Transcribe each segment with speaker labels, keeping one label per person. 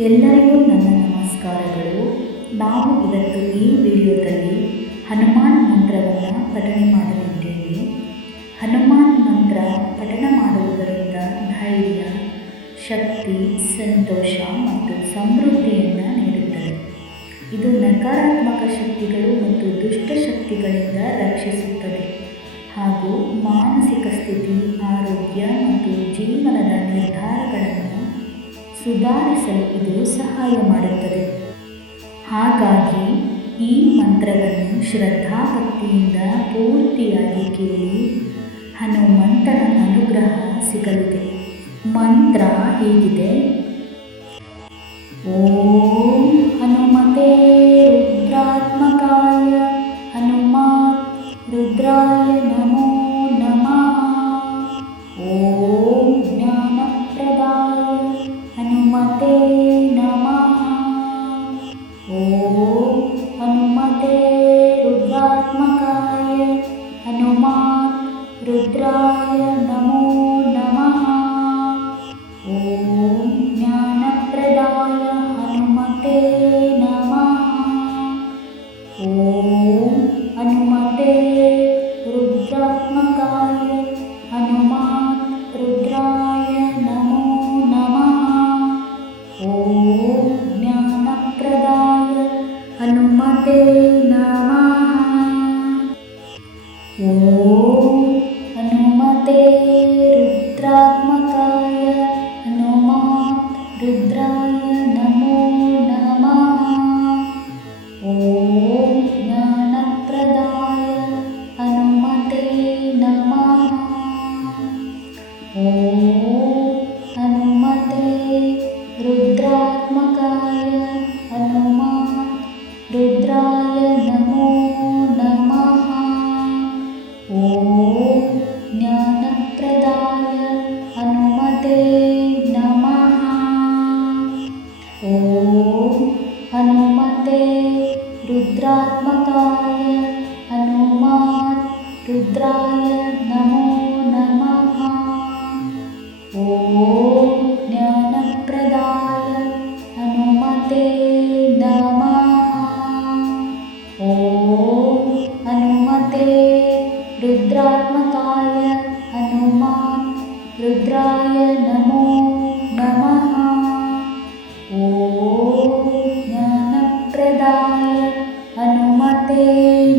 Speaker 1: ಎಲ್ಲರಿಗೂ ನನ್ನ ನಮಸ್ಕಾರಗಳು. ನಾವು ಇವತ್ತು ಈ ವಿಡಿಯೋದಲ್ಲಿ ಹನುಮಾನ್ ಮಂತ್ರವನ್ನು ಪಠಣೆ ಮಾಡಲಿದ್ದೇವೆ. ಹನುಮಾನ್ ಮಂತ್ರ ಪಠಣ ಮಾಡುವುದರಿಂದ ಧೈರ್ಯ, ಶಕ್ತಿ, ಸಂತೋಷ ಮತ್ತು ಸಮೃದ್ಧಿಯನ್ನು ನೀಡುತ್ತದೆ. ಇದು ನಕಾರಾತ್ಮಕ ಶಕ್ತಿಗಳು ಮತ್ತು ದುಷ್ಟಶಕ್ತಿಗಳಿಂದ ರಕ್ಷಿಸುತ್ತದೆ. ಹಾಗೂ ಮಾನಸಿಕ ಸ್ಥಿತಿ, ಆರೋಗ್ಯ ಮತ್ತು ಜೀವನದ ನಿರ್ಧಾರಗಳನ್ನು ಸುಧಾರಿಸಲು ಇದು ಸಹಾಯ ಮಾಡುತ್ತದೆ. ಹಾಗಾಗಿ ಈ ಮಂತ್ರವನ್ನು ಶ್ರದ್ಧಾಭಕ್ತಿಯಿಂದ ಪೂರ್ತಿಯಾಗಿ ಕೇಳಿ ಹನುಮಂತನ ಅನುಗ್ರಹ ಸಿಗಲಿದೆ. ಮಂತ್ರ ಹೇಗಿದೆ. ಓ day. てなまは。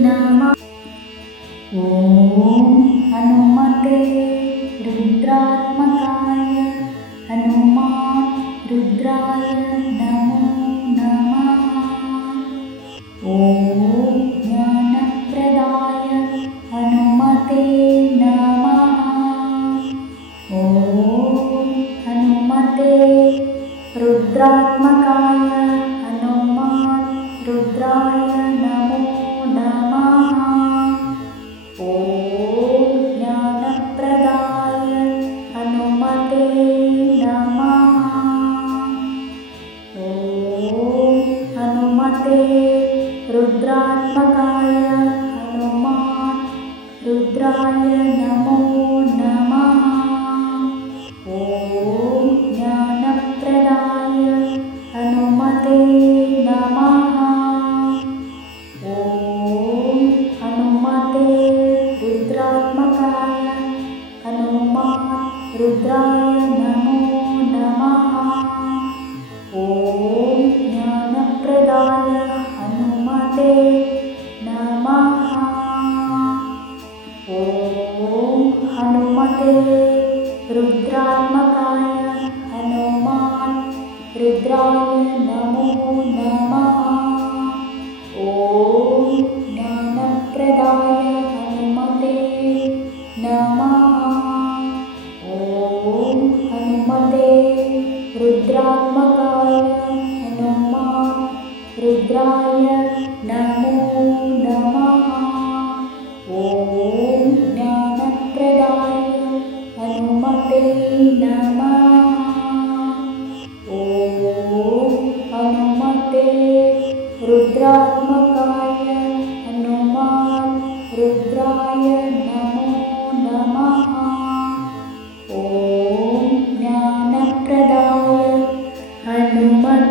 Speaker 1: ナ。お。Oh.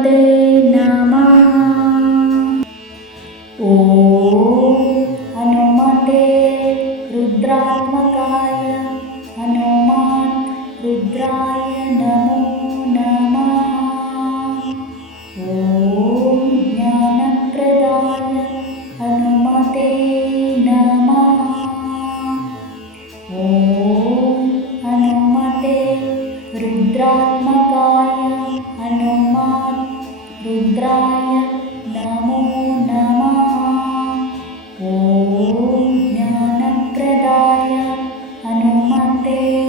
Speaker 1: नमः day.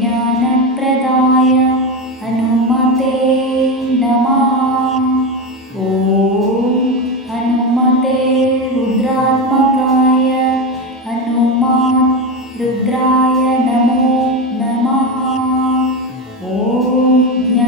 Speaker 1: ज्ञानप्रदाय हनुमते नमः। ॐ अनुमते रुद्रात्मकाय हनुमात् रुद्राय नमो नमः। ॐ